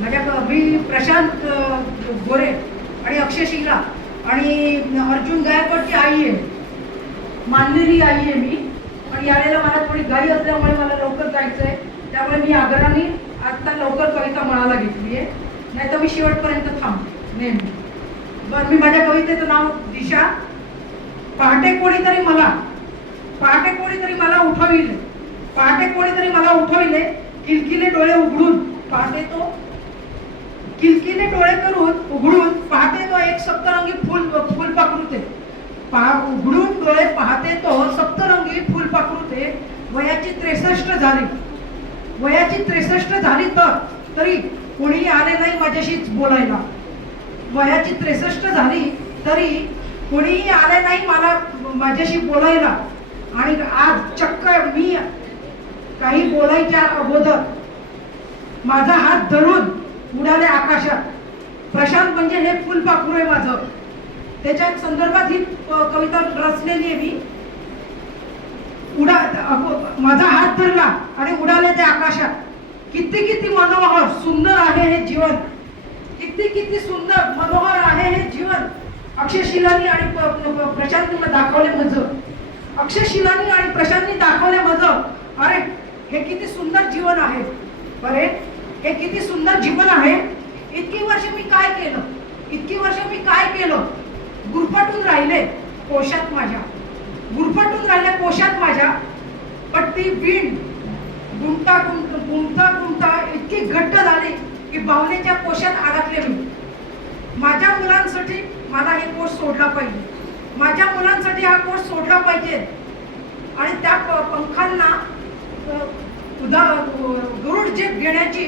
मी प्रशांत गोरे आणि अक्षय शिंगला आणि अर्जुन गायकवाडची आई आहे, मानलेली आई आहे मी. आणि यावेळेला मला थोडी घाई असल्यामुळे मला लवकर जायचं आहे, त्यामुळे मी आग्रहाने आत्ता लवकर कविता म्हणायला घेतली आहे, नाही तर मी शेवटपर्यंत थांबते नेहमी. बरं, मी माझ्या कवितेचं नाव दिशा. पहाटे कोणीतरी मला उठविले, पहाटे कोणीतरी मला उठविले, किलकिले डोळे उघडून पहाटे तो किलकिले डोळे करून उघडून पहाटे तो एक सप्तरंगी फुल पाखरूते. उघडून डोळे पाहते तो सप्तरंगी फुल पाखरूते. वयाची 63 झाली तरी कोणी आले नाही माझ्याशीच बोलायला. वयाची 63 झाली तरी कोणीही आले नाही मला माझ्याशी बोलायला. आणि आज चक्क मी काही बोलायच्या अगोदर माझा हात धरून उडाले आकाशात. प्रशांत म्हणजे हे फुलपाखरू आहे माझं, त्याच्या संदर्भात ही कविता रचलेली आहे मी. माझा हात धरला आणि उडाले ते आकाशात. किती किती मनोहर सुंदर आहे हे जीवन, किती सुंदर मनोहर आहे हे जीवन. अक्षय शिलानी आणि प्रशांतने दाखवले मज, अक्षय शिलानी आणि प्रशांतने दाखवले मज. अरे हे किती सुंदर जीवन आहे, अरे हे किती सुंदर जीवन आहे. इतकी वर्ष मी काय केलं, गुरफटून राहिले कोशात माझ्या. पण ती वीण गुंता इतकी घट्ट झाली की भावनेच्या कोशात अडकले मी. माझ्या मुलांसाठी मला हे कोश सोडला पाहिजे, माझ्या मुलांसाठी हा कोश सोडला पाहिजे. आणि त्या पंखांना गरुड झेप घेण्यासाठी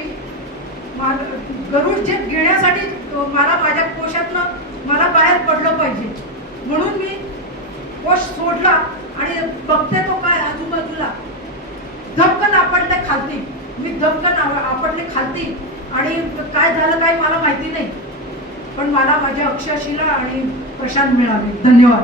मला माझ्या कोशातनं मला बाहेर पडलं पाहिजे. म्हणून मी कोश सोडला आणि बघते तो काय आजूबाजूला धपकन आपटले खालती. मी धपकन आपटले खालती आणि काय झालं काय मला माहिती नाही, पण मला माझ्या अक्षय शिला आणि प्रशांत मिळाले. धन्यवाद.